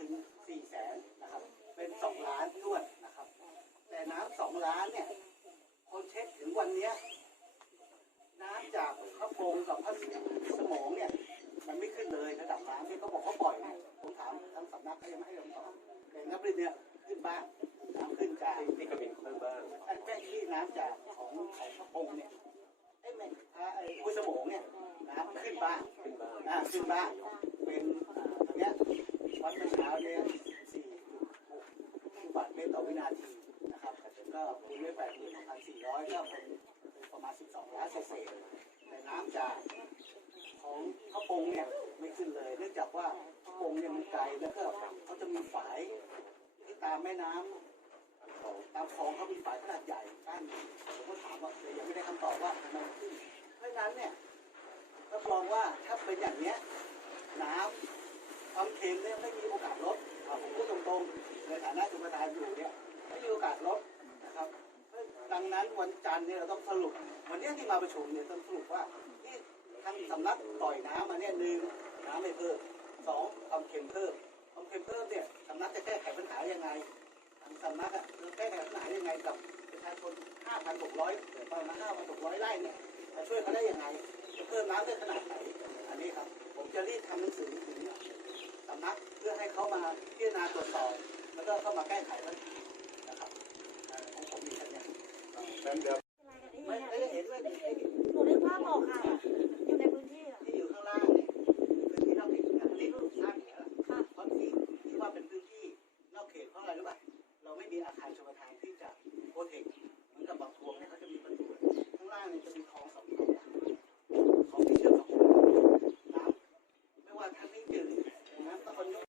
ถึงสี่แสนนะครับ เป็นสองล้านท้วนนะครับ แต่น้ำสองล้านเนี่ย คนเช็คถึงวันเนี้ยน้ำจากพระโพงกับพระสมองเนี่ย มันไม่ขึ้นเลยระดับน้ำที่เขาบอกเขาปล่อยเนี่ยผมถามทางสำนักเขายังไม่ให้คำตอบแต่น้ำรินเนี่ยขึ้นบ้างน้ำขึ้นจากที่กระบินขึ้นบ้างไอ้แค่ที่น้ำจากของของพระองค์เนี่ยไอ้แม่อ่าไอ้กุยสมองเนี่ยน้ำขึ้นบ้างขึ้นบ้างอ่าขึ้นบ้างเป็นอ่าตรงเนี้ย วัดเมื่อเช้าเนี่ยสี่ลูกบาทเมตรต่อวินาทีนะครับก็คูณด้วยแปดหมื่นพันสี่ร้อยก็เป็นประมาณสิบสองล้านเศษแต่น้ำจากของพระองเนี่ยไม่ขึ้นเลยเนื่องจากว่าพระองเนี่ยมันไกลแล้วก็เขาจะมีฝายที่ตามแม่น้ำตามคลองเขามีฝายขนาดใหญ่กั้นผมก็ถามว่าแต่ยังไม่ได้คำตอบว่าทำไมมันขึ้นเพราะฉะนั้นเนี่ยรับรองว่าถ้าเป็นอย่างเนี้ยน้ำ ความเค็มเนี่ยไม่มีโอกาสลดผมพูดตรงๆในฐานะจุประธานอยู่เนี่ยไม่มีโอกาสลดนะครับ ดังนั้นวันจันทร์เนี่ยเราต้องสรุป วันเนี้ยที่มาประชุมเนี่ยต้องสรุปว่าที่ทางสำนักปล่อยน้ำมาเนี่ยหนึ่งน้ำไม่เพิ่มสองความเค็มเพิ่มความเค็มเพิ่มเนี่ยสำนักจะแก้ไขปัญหายังไงทางสำนักอะเราแก้ไขปัญหายังไงกับประชาชน5,600ประมาณ5,600ไร่เนี่ยจะช่วยเขาได้ยังไงจะเพิ่มน้ำได้ขนาดไหนอันนี้ครับ ผมจะรีบทำหนังสือถึงำนักเพื่อให้เขามาพิจารณาตรวจสอบแล้วก็เข้ามาแก้ไขปัญหานะครับเอ่อของผมมีแค่เนี้ยไม่ไม่ได้เห็นว่าไอ้หนูนึกภาพออกค่ะอยู่ในพื้นที่อะที่อยู่ข้างล่างเนี่ยคือพื้นที่นอกเขตนะอันนี้รูปสร้างแขนเพราะที่ที่ว่าเป็นพื้นที่นอกเขตเพราะอะไรรู้ป่ะเราไม่มีอาคารชลประทานที่จะโปรเทคเหมือนกับบางพวงเนี่ยเขาจะมีประตูข้างล่างเนี่ยจะมีคลองสองคลองของที่เชื่อมกับน้ำไม่ว่าทางนี้จืดน้ำตะคนยก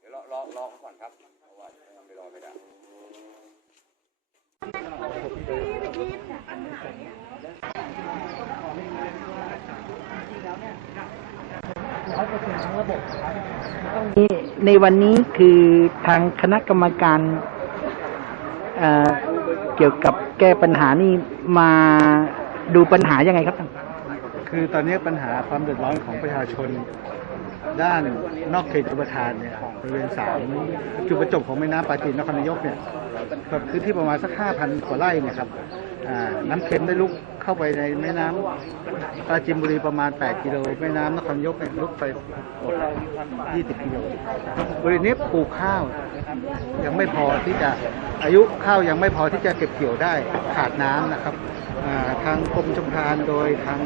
เดี๋ยวรอรอรอเขาก่อนครับ เพราะว่าไม่รอไม่ได้ ในวันนี้คือทางคณะกรรมการเเกี่ยวกับแก้ปัญหานี่มาดูปัญหายังไงครับท่านคือตอนนี้ปัญหาความเดือดร้อนของประชาชนด้านนอกเขตอุปทานเนี่ยบริเวณสามจุดประจบของแม่น้ำปาจีนนครนายกเนี่ยกับพื้นที่ประมาณสักห้าพันกว่าไร่เนี่ยครับน้ำเค็มได้ลุก เข้าไปในแม่น้ำปราจีนบุรีประมาณ 8 กิโล แม่น้ำนครยกเนี่ยลุกไป20 กิโลบริเวณนี้ปลูกข้าว ยังไม่พอที่จะอายุข้าวยังไม่พอที่จะเก็บเกี่ยวได้ขาดน้ำนะครับทางกรมชลประทานโดยทาง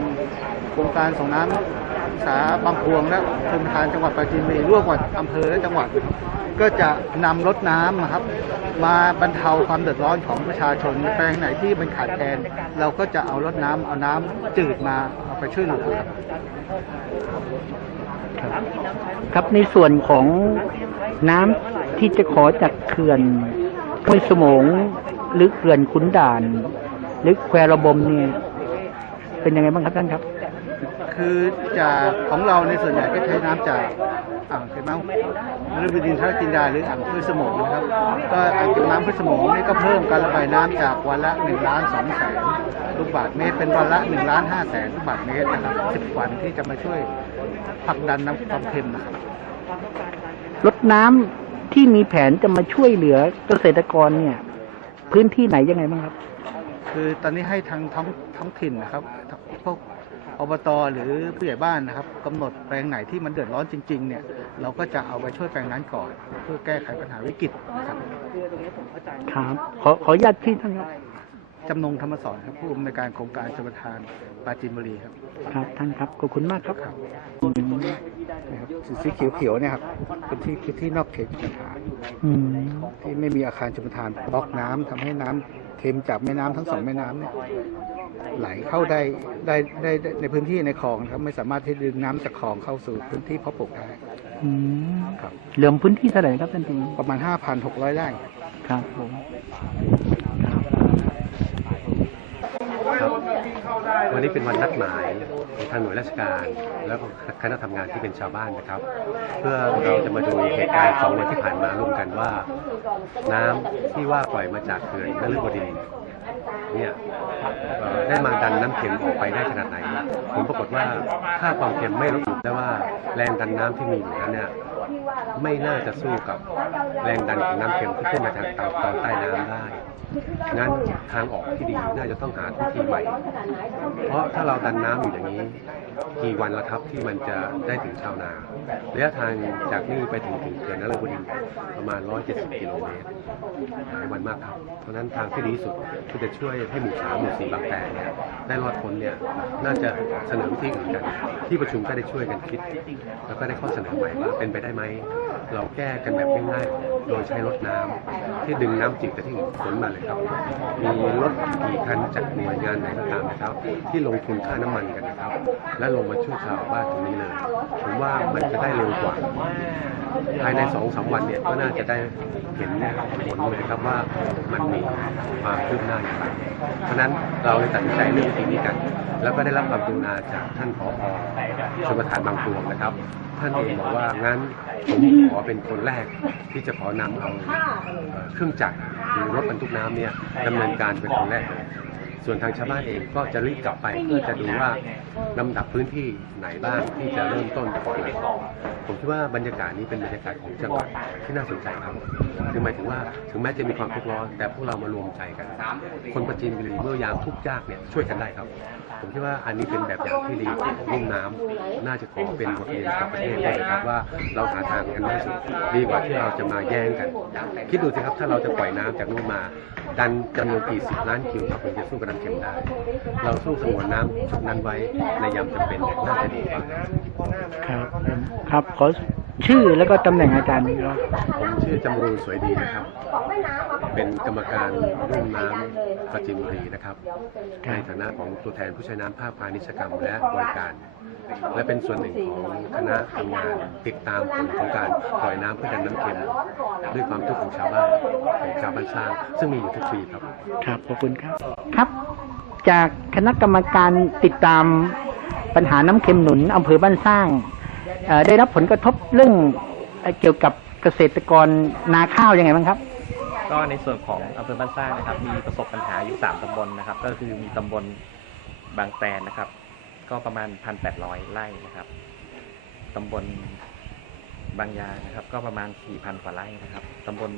โครงการส่งน้ำสาบางพวงและชลประทานจังหวัดปราจีนบุรีร่วมกับอำเภอและจังหวัด ก็จะนำรถน้ำนะครับ มาบรรเทาความเดือดร้อนของประชาชนแปลงไหนที่มันขาดแคลนเราก็จะเอารถน้ำเอาน้ำจืดมาเอาไปช่วยเหลือครับครับในส่วนของน้ำที่จะขอจากเขื่อนห้วยสมงหรือเขื่อนขุนด่าน หรือแควระบมเนี่ยเป็นยังไงบ้างครับท่านครับ คือจากของเราในส่วนใหญ่ก็ใช้น้ำจาก อ่างเก็บน้ำฤดูดินทรจินดาหรืออ่างพืชสมองนะครับก็อ่างเก็บน้ำพืชสมองนี่ก็เพิ่มการระบายน้ำจากวันละ1ล้าน2แสนลูกบาศก์เมตรเป็นวันละ1ล้าน5แสนลูกบาศก์เมตรนะครับ10วันที่จะมาช่วยผลักดันน้ำความเค็มนะครับรถน้ำที่มีแผนจะมาช่วยเหลือเกษตรกรเนี่ย พื้นที่ไหนยังไงบ้างครับ คือตอนนี้ให้ทางท้องท้องถิ่นนะครับพวก อบตหรือผู้ใหญ่บ้านนะครับกำหนดแปลงไหนที่มันเดือดร้อนจริงๆเนี่ยเราก็จะเอาไปช่วยแปลงนั้นก่อน เพื่อแก้ไขปัญหาวิกฤตนะครับครับขอขออนุญาตพี่ท่านครับจำนงธรรมสอนครับผู้อำนวยการโครงการชลประทานปราจีนบุรีครับ ครับท่านครับขอบคุณมากครับนะครับสีเขียวๆเนี่ยครับเป็นที่พื้นที่นอกเขตชลประทานอืมที่ไม่มีอาคารชลประทานบล็อกน้ำทำให้น้ำเค็มจากแม่น้ำทั้งสองแม่น้ำเนี่ยไหลเข้าได้ได้ได้ได้ในพื้นที่ในคลองครับไม่สามารถที่ดึงน้ำจากคลองเข้าสู่พื้นที่เพาะปลูกได้อืมครับเหลื่อมพื้นที่เท่าไหร่ครับท่านทีประมาณ5,600ไร่ครับผมครับ วันนี้เป็นวันนัดหมายของทางหน่วยราชการ แล้วก็คณะทำงานที่เป็นชาวบ้านนะครับ เพื่อเราจะมาดูเหตุการณ์สองวันที่ผ่านมาร่วมกันว่า น้ำที่ว่าปล่อยมาจากเขื่อนนฤบดินเนี่ยได้มาดันน้ำเค็มออกไปได้ขนาดไหน ผลปรากฏว่าค่าความเค็มไม่ลดลงแต่ว่าแรงดันน้ำที่มีอยู่นั้นเนี่ยไม่น่าจะสู้กับแรงดันของน้ำเค็มที่ขึ้นมาจากตอนตอใต้น้ำได้ งั้นทางออกที่ดีน่าจะต้องหาวิธีใหม่ เพราะถ้าเราดันน้ำอยู่อย่างนี้ กี่วันละครับที่มันจะได้ถึงชาวนาระยะทางจากนี่ไปถึงถึงเขื่อนนฤบดินทร์ประมาณ 170 กิโลเมตรหลายวันมากครับ เพราะนั้นทางที่ดีสุดที่จะช่วยให้หมู่สามหมู่สี่บางแปงเนี่ยได้รอดพ้นเนี่ยน่าจะเสนอวิธีอื่นกัน ที่ประชุมก็ได้ช่วยกันคิด แล้วก็ได้ข้อเสนอใหม่ว่าเป็นไปได้ไหม เราแก้กันแบบง่ายๆโดยใช้รถน้ำที่ดึงน้ำจิกจากที่อื่นขนมาเลยครับ มีรถกี่คันจากหน่วยงานไหนก็ตามนะครับ ที่ลงทุนค่าน้ำมันกันนะครับ และลงมาช่วยชาวบ้านตรงนี้เลย ผมว่ามันจะได้เร็วกว่า ภายในสองสามวันเนี่ยก็น่าจะได้เห็นผลเลยครับว่ามันมีความคืบหน้าอย่างไรเพราะฉะนั้นเราเลยตัดสินใจเรื่องวิธีนี้กัน แล้วก็ได้รับความกรุณาจากท่านผอชมประธานบางพวงนะครับ ท่านเองบอกว่างั้นผมขอเป็นคนแรกที่จะขอนำเอาเอ่อเครื่องจักรหรือรถบรรทุกน้ำเนี่ยดำเนินการเป็นคนแรกเลย ส่วนทางชาวบ้านเองก็จะรีบกลับไปเพื่อจะดูว่าลำดับพื้นที่ไหนบ้างที่จะเริ่มต้นก่อนหลังผมคิดว่าบรรยากาศนี้เป็นบรรยากาศของจังหวัดที่น่าสนใจครับคือหมายถึงว่าถึงแม้จะมีความทุกข์ร้อนแต่พวกเรามารวมใจกัน คนประจีนบุรีเมื่อยามทุกข์ยากเนี่ยช่วยกันได้ครับ ผมคิดว่าอันนี้เป็นแบบอย่างที่ดีของลุ่มน้ำน่าจะขอเป็นบทเรียนกับประเทศได้นะครับว่าเราหาทางกันได้สุดดีกว่าที่เราจะมาแย่งกัน คิดดูสิครับถ้าเราจะปล่อยน้ำจากนู่นมา ดันจำนวนกี่สิบล้านคิวถึงจะสู้กันบน้ำเค็มได้ เราสู้สงวนน้ำชุดนั้นไว้ในยามจำเป็นเนี่ยน่าจะดีกว่าครับครับขอชื่อแล้วก็ตำแหน่งอาจารย์ครับผมชื่อจำรูนสวยดีนะครับ เป็นกรรมการรุ่มน้ำประจินบุรีนะครับ ในฐานะของตัวแทนผู้ใช้น้ำภาคพาณิชยกรรมและบริการ และเป็นส่วนหนึ่งของคณะทำงานติดตามผลของการปล่อยน้ำเพื่อดันน้ำเค็มด้วยความทุกข์ของชาวบ้านของชาวบ้านสร้าง ซึ่งมีอยู่ทุกปีครับ ครับขอบคุณครับครับ จากคณะกรรมการติดตามปัญหาน้ำเค็มหนุนอำเภอบ้านสร้างเอ่อได้รับผลกระทบเรื่องเอ่อเกี่ยวกับเกษตรกรนาข้าวยังไงบ้างครับ ก็ในส่วนของอำเภอบ้านสร้างนะครับ มีประสบปัญหาอยู่สามตำบลนะครับ ก็คือมีตำบลบางแตนนะครับ ก็ประมาณพันแปดร้อยไร่นะครับตำบลบางยางนะครับ ก็ประมาณสี่พันกว่าไร่นะครับตำบล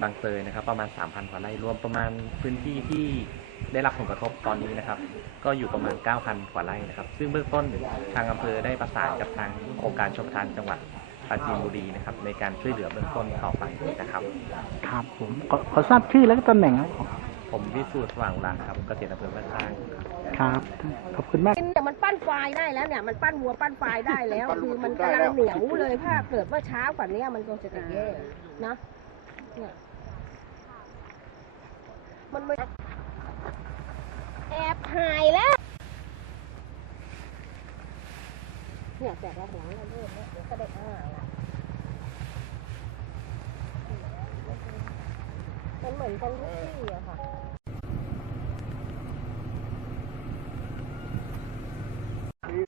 บางเตยนะครับ ประมาณสามพันกว่าไร่รวมประมาณพื้นที่ที่ได้รับผลกระทบตอนนี้นะครับ ก็อยู่ประมาณ 9,000 กว่าไร่นะครับ ซึ่งเบื้องต้นทางอำเภอได้ประสานกับทางองค์การชมทานจังหวัดปราจีนบุรีนะครับ ในการช่วยเหลือเบื้องต้นต่อไปนะครับ ครับผมขอขอทราบชื่อแล้วก็ตำแหน่งครับผมวิสูตรสว่างรังครับเกษตรอำเภอบ้านสร้างครับ ครับ ขอบคุณมาก เนี่ยมันปั้นไฟล์ได้แล้วเนี่ยมันปั้นวัวปั้นไฟล์ได้แล้ว คือมันกำลังเหนียวเลยถ้าเกิดว่าช้ากว่านี้มันคงจะแย่นะเนี่ยมันไม่แอบหายแล้ว เนี่ยแตกแล้วหัวเราเริ่มเนี่ยเดี๋ยวก็ได้หายละมันเหมือนกันทุกที่อะค่ะ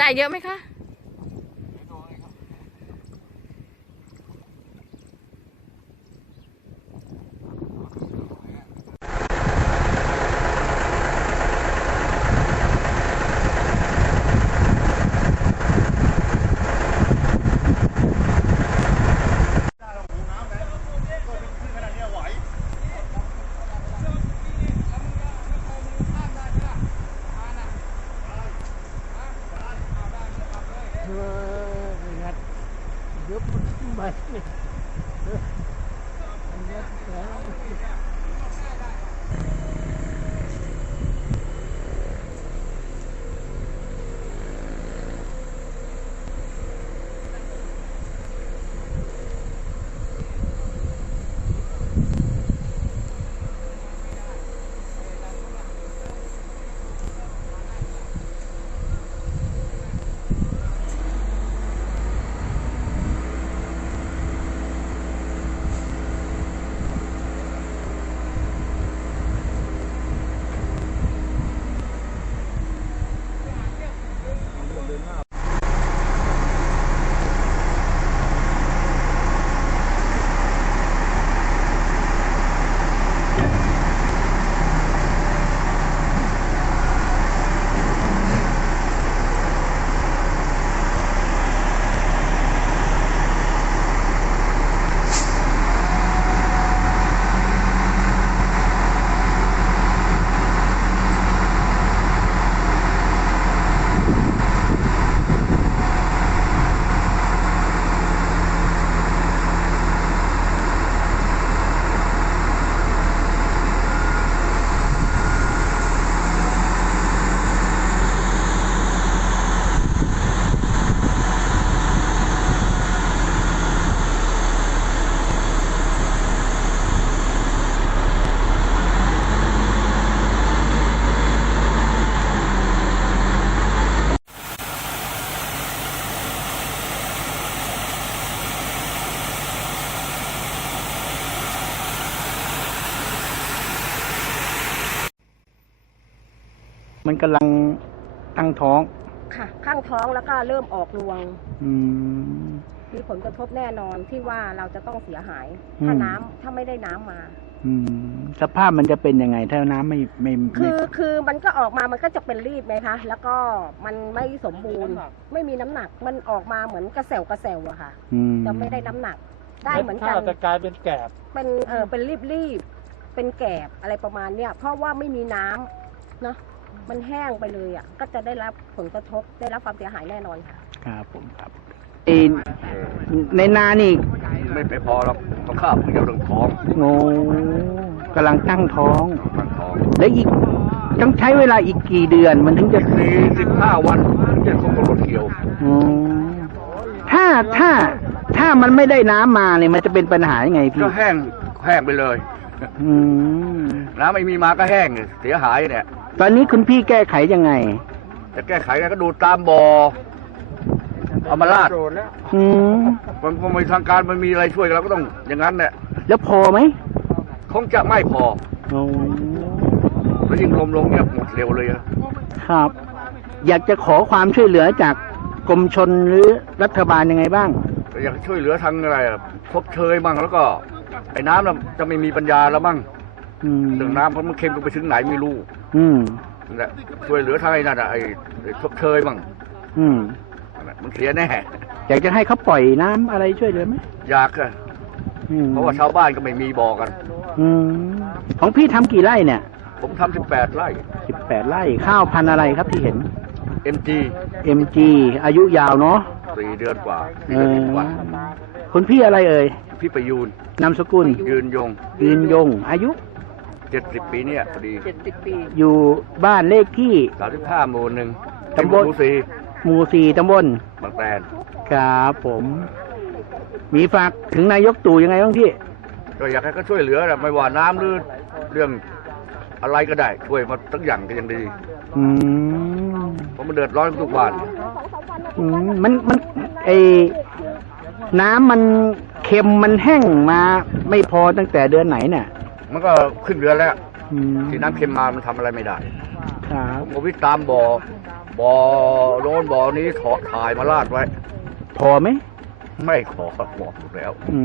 จ่ายเยอะไหมคะ มันกำลังตั้งท้อง ค่ะ ข้างท้องแล้วก็เริ่มออกรวง อืม มีผลกระทบแน่นอนที่ว่าเราจะต้องเสียหายอืมถ้าน้ำถ้าไม่ได้น้ำมา อืม สภาพมันจะเป็นยังไง ถ้าน้ำไม่ไม่คืไม่อคือมันก็ออกมามันก็จะเป็นรีบไหมคะ แล้วก็มันไม่สมบูรณ์ ไม่มีน้ำหนักมันออกมาเหมือนกระเซวกระเซวอะค่ะ อืมจะไม่ได้น้ำหนัก ได้เหมือนกันจะกลายเป็นแกบเป็นเออเป็นรีบรีบๆเป็นแกบอะไรประมาณเนี้ยเพราะว่าไม่มีน้ำเนาะ มันแห้งไปเลยอะก็จะได้รับผลกระทบได้รับความเสียหายแน่นอนค่ะ ครับผมครับไอ้ในนานี่ไม่ไปพอหรอกต้องข้าวเพื่อเรื่องท้องโง่กำลังตั้งท้อง ตั้งท้อง และอีกต้องใช้เวลาอีกกี่เดือนมันถึงจะสี่สิบห้าวันถึงจะครบกำหนดเกี่ยวอ๋อถ้าถ้าถ้ามันไม่ได้น้ำมาเนี่ยมันจะเป็นปัญหายังไงพี่ ก็แห้งแห้งไปเลยอืม น้ำไม่มีมาก็แห้งเสียหายเนี่ย ตอนนี้คุณพี่แก้ไขยังไง จะแก้ไขไงก็ดูดตามบ่อเอามาลาดอืมมันมันมีทางการมันมีอะไรช่วยเราก็ต้องอย่างนั้นแหละแล้วพอไหมคงจะไม่พอโอ้แล้วยิ่งลมลงเนี่ยหมดเร็วเลยอะครับ อยากจะขอความช่วยเหลือจากกรมชนหรือรัฐบาลยังไงบ้างก็อยากช่วยเหลือทางอะไรอะพบเชยบ้างแล้วก็ ไอ้น้ำน่ะจะไม่มีปัญญาแล้วบ้างอืมเรื่องน้ำเพราะมันเค็มไปถึงไหนไม่รู้อืมนั่นแหละช่วยเหลือทางไอ้นั่นอะไอ้ไอ้ชบเชยบ้างอืมนั่นแหละมันเสียแน่อยากจะให้เขาปล่อยน้ำอะไรช่วยเหลือไหมอยากอะอืมเพราะว่าชาวบ้านก็ไม่มีบอกกัน อืมของพี่ทำกี่ไร่เนี่ยผมทำสิบแปดไร่ สิบแปดไร่ข้าวพันธุ์อะไรครับที่เห็น MG MG อายุยาวเนาะสี่เดือนกว่าเอสี่เดือนอสิบวัน คุณพี่อะไรเอ่ย พี่ประยูนนามสกุล ยืนยงยืนยง อายุ เจ็ดสิบปีเนี่ยพอดีอยู่บ้านเลขที่ สามสิบห้าหมู่หนึ่งตำบลหมู่สี่หมู่สี่ตำบลบางแตนครับผม มีฝากถึงนายกตู่ยังไงบ้างพี่ ก็อยากให้เขาช่วยเหลือนะไม่ว่าน้ำหรือเรื่องอะไรก็ได้ช่วยมาทั้งอย่างก็ยังดีอืมเพราะมันเดือดร้อนทุกบ้านอืมมันมันไอ น้ำมันเค็มมันแห้งมา ไม่พอตั้งแต่เดือนไหนเนี่ยมันก็ขึ้นเดือนแล้วอืมที่น้ำเค็มมามันทำอะไรไม่ได้ ครับผมก็วิทย์ตามบ่อบ่อโน้นบ่อนี้ถอถ่ายมาลาดไว้ พอไหมไม่ขอบอกหมดแล้วอื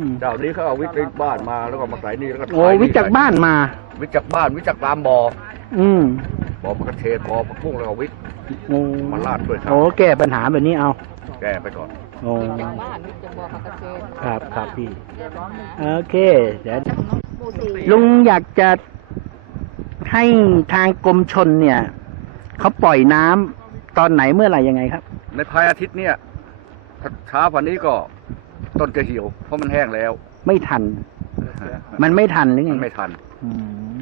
มเจ้านี้เขาเอาวิทย์ไปบ้านมาแล้วก็มาใส่นี่แล้วก็โอ้ถ่ายวิจากบ้านมา วิทย์จากบ้านวิทย์จากตามบ่ออืมบ่อปลากระเทศบ่อปลาพุ่งแล้วก็วิทย์โอ้มาลาดด้วยครับโอ้แก้ปัญหาแบบนี้เอา แก้ไปก่อน โอ้ครับครับพี่ โอเคเดี๋ยวลุงอยากจะให้ทางกรมชนเนี่ย เขาปล่อยน้ำตอนไหนเมื่อไหร่ยังไงครับ ในภายอาทิตย์เนี่ยถ้าช้าวันนี้ก็ต้นจะเหี่ยวเพราะมันแห้งแล้ว ไม่ทัน มันไม่ทันหรือไงมันไม่ทัน อืม